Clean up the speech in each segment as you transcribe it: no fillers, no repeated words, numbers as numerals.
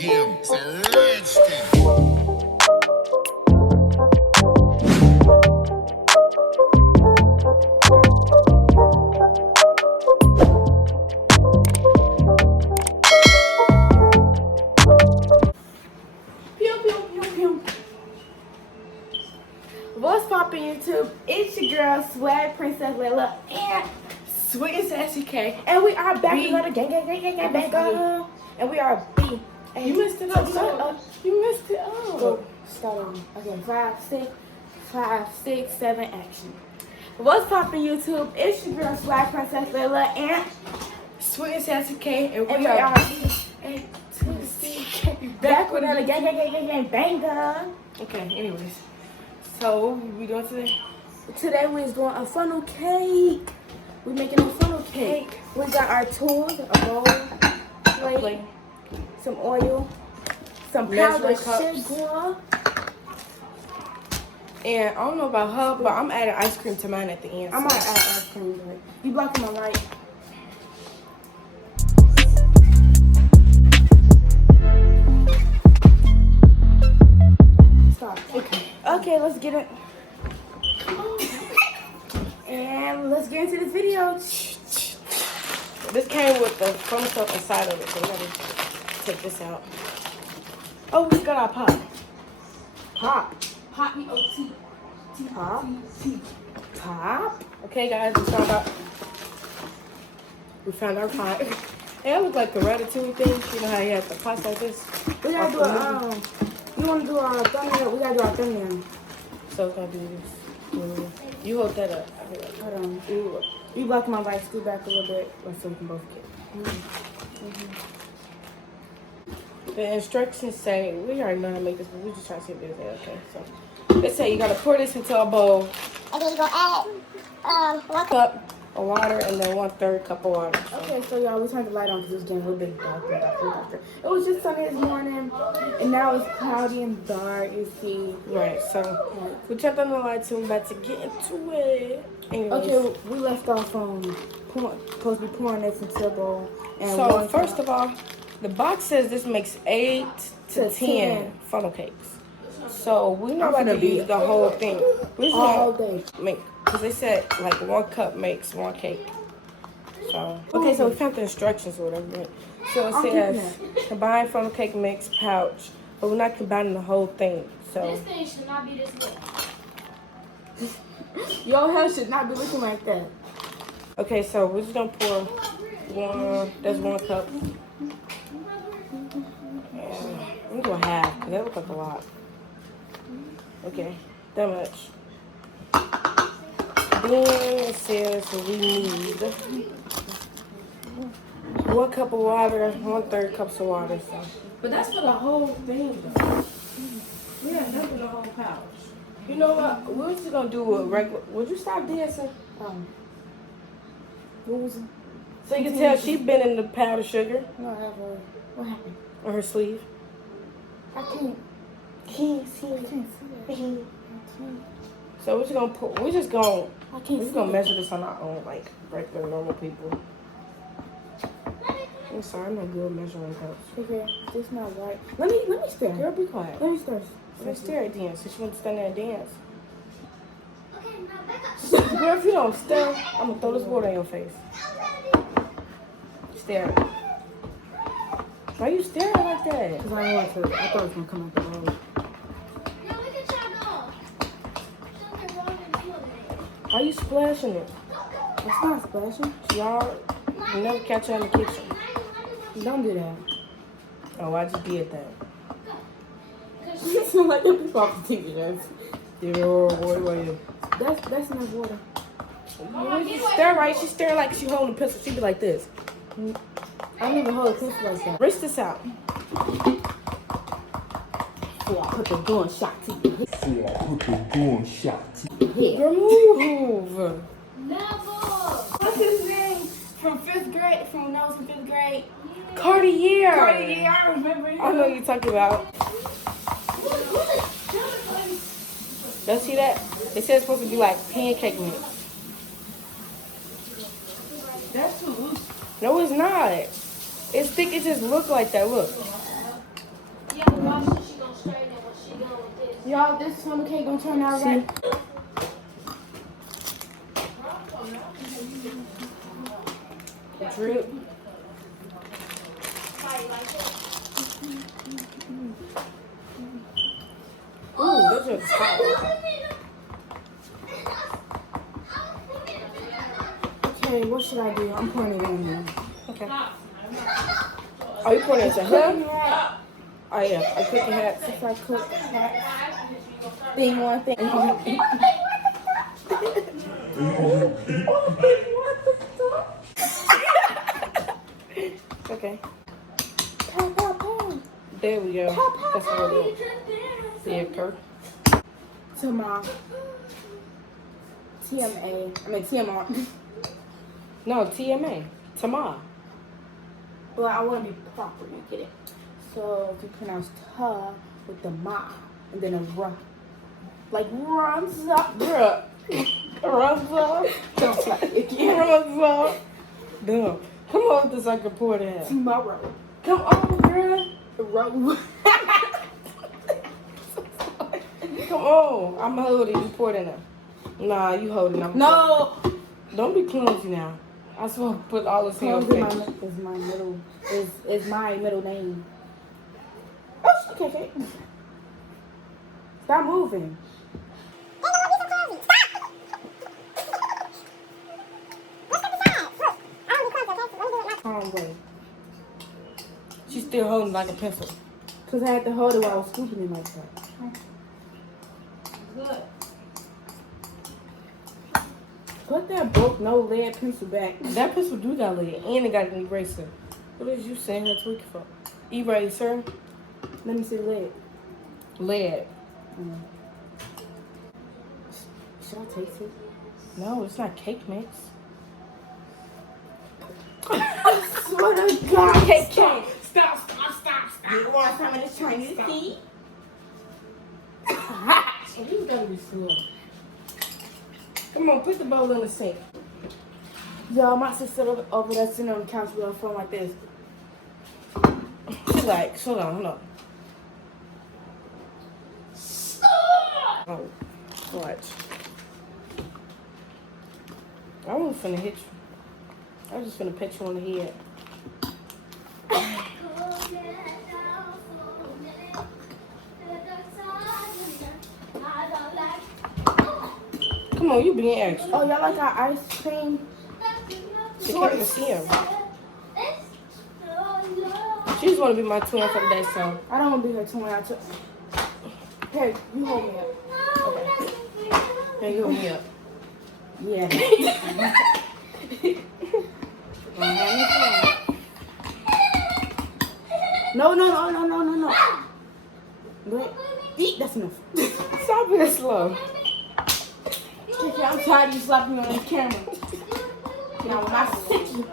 game. It's a rich thing. What's poppin' YouTube? It's your girl swag.prxncess.leylah and sweet and sassy K, and we are back with another gang back on. And we are B. You messed it up. Shut up. You messed it up. Go start over. Okay, 5, 6, 7, action. What's poppin' YouTube? It's your girl swag.prxncess.leylah and Sweet and sassy K, and we we are are back with another gang banger. Okay, anyways. So what we doing today? Today we're doing a funnel cake. We're making a funnel cake. We got our tools, a bowl, plate, some oil, some powdered Measuring cups. sugar. And I don't know about her, but I'm adding ice cream to mine at the end. I might add ice cream to it. You blocking my light. Stop. Okay, let's get it. And let's get into this video. This came with the foam stuff inside of it, so we gotta take this out. Oh, we got our pop. Pop. Pop E-O-T. Pop. Pop. Okay, guys, we found our pot. And it looked like the ratatouille thing. You know how you have the pots like this? We gotta do a, you wanna do our thumbnail? We gotta do our thumbnail. So it's gonna be this. You hold that up. Hold on. You blocking my light. Scoot back a little bit. So we can both get. The instructions say, we already know how to make this, but we just trying to see if there's okay. So they say you gotta pour this into a bowl. And then you gonna add 1 Cup of water and then 1/3 cup of water. So. Okay, so y'all, we turned the light on because it was getting a little bit darker. It was just sunny this morning, and now it's cloudy and dark, you see. Right, so we turned on the lights and we're about to get into it. Anyways. Okay, we left off on supposed to be pouring this into a bowl. And so first of all, the box says this makes 8 to 10 funnel cakes. So we're not going to use the whole thing. We're just all going day. to make, because they said like 1 cup makes 1 cake. So, okay, so we found the instructions or whatever. So it says combine funnel cake mix pouch, but we're not combining the whole thing. So This thing should not be this big. Your hair should not be looking like that. okay, so we're just going to pour that's 1 cup. I'm going to half, because that looks like a lot. Okay, that much. Then it says we need 1 cup of water, 1/3 cups of water. So. But that's for the whole thing, though. Yeah, that's for the whole pouch. You know what? We're just going to do a regular. Would you stop dancing? What was it? So you can tell she's been in the powdered sugar No, I have a, what happened? on her sleeve. I can't Can't see that. So we're just gonna put. We're just gonna. I We're can't just see gonna it. measure this on our own, like regular normal people. I'm sorry, I'm not good at measuring cups. Okay, this not right. Let me stare. Girl, be quiet. Let me stare. Don't stare at dance. Since you want to stand there and dance. Okay, now back up. Girl, if you don't stare, I'm gonna throw this water in your face. Stare. Why you staring like that? Because I want to. I thought it was going to come out the road. No, we can try no. Something wrong with you today. Why you splashing it? It's not splashing. Y'all never catch her in the kitchen. Don't do that. Oh, I just did that. You smell like them people off the TV. That's enough water. Stare right. She stare like she holding a pistol. She be like this. I don't even hold a pencil like that. Wrist this out. Before I put the gun shot to you. Girl, move. Never. What's his name? From 5th grade? From 5th grade? Cartier. Cartier, I remember him. I know what you're talking about. Let's see that? It says it's supposed to be like pancake mix. That's too loose. No, it's not. It's thick. It just looks like that. Look. Y'all, this funnel cake gonna turn out right. Drip. Ooh, those are hot. Okay, what should I do? I'm pouring it in there. Okay. Are you pouring it into him? Oh yeah, I cook your hats. If I cook hats, thing one thing. Okay. Pow, pow, pow. There we go. That's what we'll do. See Kirk. To my TMR. No, TMA. Tamar. But I want to be proper, you get it? So if you pronounce ta with the ma and then a ra. Like runs up. Bruh. Runs up. Don't slap it again. Runs up. Dumb. Come on with this so I can pour that. Tomorrow. Come on, girl. Row. Come on. I'm holding. You pour it in there. Nah, you holding. I'm No. Don't be clumsy now. I swear to put all this in your face. Is my middle name. Oh, okay. Stop moving. Wrong way. She's still holding like a pencil. Because I had to hold it while I was scooping it like that. Good. Put that broke no lead pencil back. That pencil do got lead, and it got an eraser. What is you saying her tweaking for? Eraser? Let me see the lead. Lead. Should I taste it? No, it's not cake mix. I swear to God. Cake. Stop. You want some of this Chinese tea? You gotta be slow. Come on, put the bowl in the sink. Y'all, my sister over there sitting on the couch with her phone like this. She like, hold on. Oh, watch. I wasn't finna hit you. I was just finna pet you on the head. Come on, you being extra. Oh, y'all like our ice cream? She can't even see him. She just want to be my twin for the day, so. I don't want to be her twin. Hey, you hold me up. Okay. Hey, you hold me up. Yeah. No. But, eat, that's enough. Stop being slow. Okay, I'm tired of you slapping me on this camera. Now, when I sick you.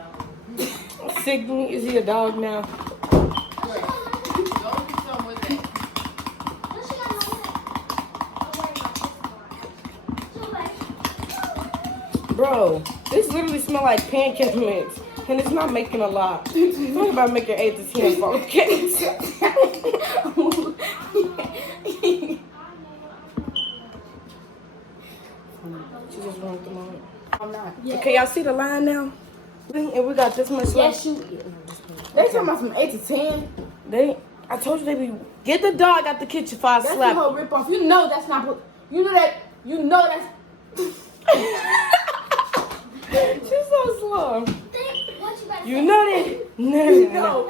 Signal, is he a dog now? Bro, this literally smells like pancake mix, and it's not making a lot. Talk about making 8 to 10 phone cakes. She just wrong the moment. I'm not. Okay, y'all see the line now? And we got this much left. Yes, you. They talking about from 8 to 10. I told you they be, get the dog out the kitchen before I That's slap the whole rip off. You know that's not. You know that's. She's so slow. You know that. No.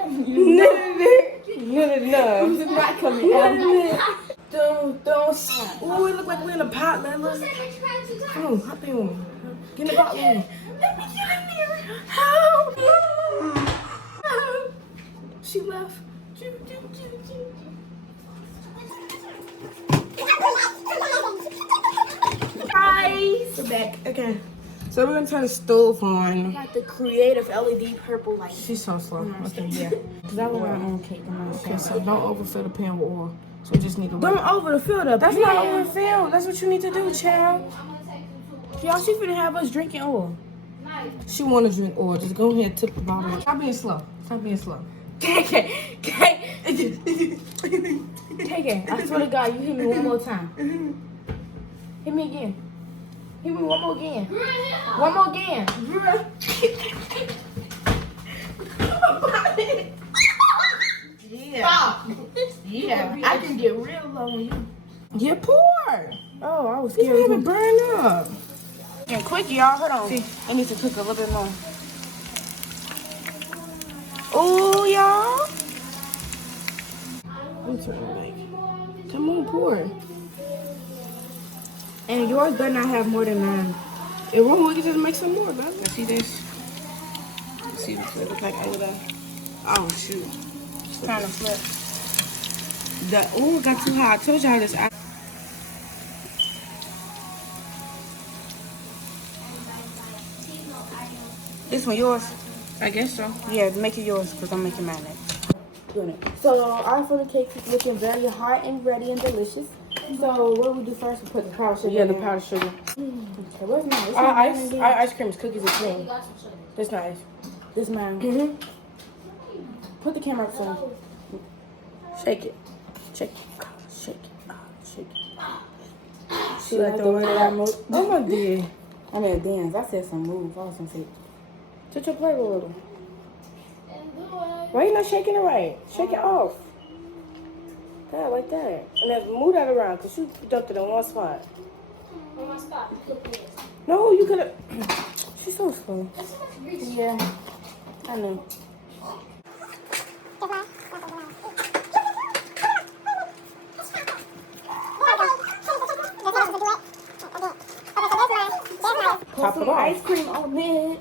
Who's not coming out? Don't. Ooh, it look like we're in a pot, Layla. Come on, hop in. Get in the pot, Layla. Let me get in there. Help. She left. Guys. We're back. Okay. So we're gonna turn the stove on. Got the creative LED purple light. She's so slow. Okay, yeah. Cause I want my own cake. Okay, so don't overfill the pan with oil. So we just need to. Don't overfill that. That's not overfill. That's what you need to do, child. Y'all, she finna have us drinking oil. She want to drink oil. Just go ahead and tip the bottle. Stop being slow. Okay. Take it. I swear to God, you hit me one more time. Hit me again. Hit me one more again. One more again. Yeah. Yeah. I can get real low on you. You pour. Oh, I was scared. You have it burn up. And quick, y'all. Hold on. See. It needs to cook a little bit more. Oh, y'all. I'm turning back. Come on, pour. And yours better not have more than 9. It won't. We can just make some more, baby. See this? See what it look like over there? Oh, shoot. It's trying to flip. It got too hot. I told y'all this. This one yours? I guess so. Yeah, make it yours because I'm making mine next. Doing it. So our funnel cake is looking very hot and ready and delicious. So what do we do first? We put the powder sugar. Yeah, the in. powdered sugar. Okay, where's mine? Our ice cream is cookies and cream. That's nice. This mine. Put the camera up soon. Shake it. Shake it. Shake it. Shake it. She like the way that I move. Oh my dear. I mean, dance. I said some move. I was gonna say. Touch your plate a little. Why you not shaking it right? Shake it off. Yeah, like that. And then move that around because you dumped it in one spot. One spot. No, you could have. She's so slow. Yeah, I know. Put Top some it off. ice cream on it.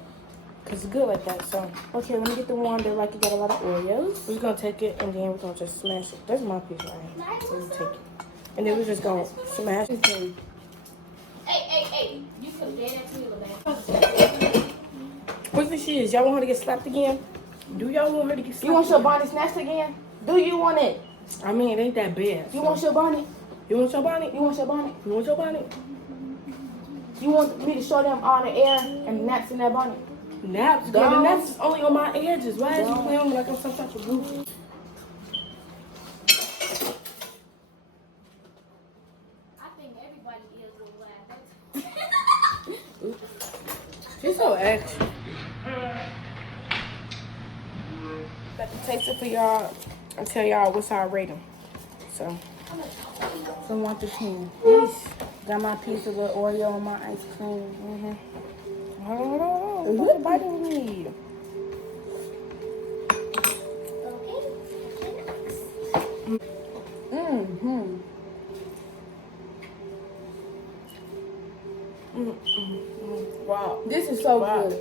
Because it's good like that, so. Okay, let me get the one that like you got a lot of Oreos. We're just going to take it and then we're going to just smash it. That's my piece right here. So we take it. And then we're just going to smash it. Hey. You can dance that to me, little man. What's the shit? Y'all want her to get slapped again? Do y'all want her to get slapped You want your again? bonnet snatched again? Do you want it? I mean, it ain't that bad. You want your bonnet? You want your bonnet? You want your bonnet? You want your bonnet? You want me to show them all the air and naps in that bonnet? Naps? Down. Yeah, the naps is only on my edges. Why is you playing with me like I'm some type of goofy? I think everybody is little laugh. She's so extra. Got to taste it for y'all and tell y'all what's our rating. So, From 1 to 10. Got my piece of little Oreo on my ice cream. hold on. Look at biting with me. Wow. This is so Wow. good.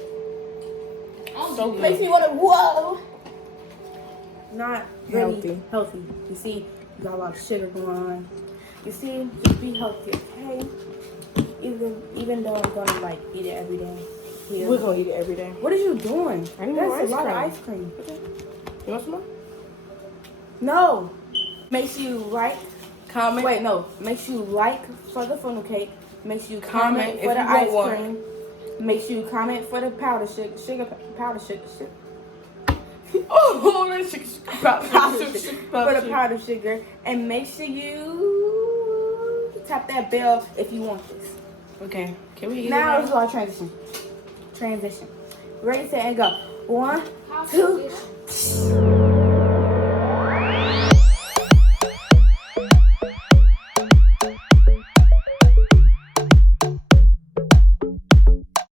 So good. Makes me want to, whoa. Not really Healthy. healthy. You see, you got a lot of sugar going on. You see, just be healthy, okay? Even though I'm gonna like eat it every day. Yeah. We're going to eat it every day. What are you doing? I need That's more a ice lot cream. of ice cream. You want some more? No. Make sure you like, Comment. wait, no. Make sure you like for the funnel cake. Make sure you Comment comment if for the you want ice one. cream. Make sure you comment for the powder sugar, powder sugar. Oh, that shit. For the powder sugar. And make sure you tap that bell if you want this. Okay. Can we eat Now it it's our transition. Ready, set, and go. 1, 2,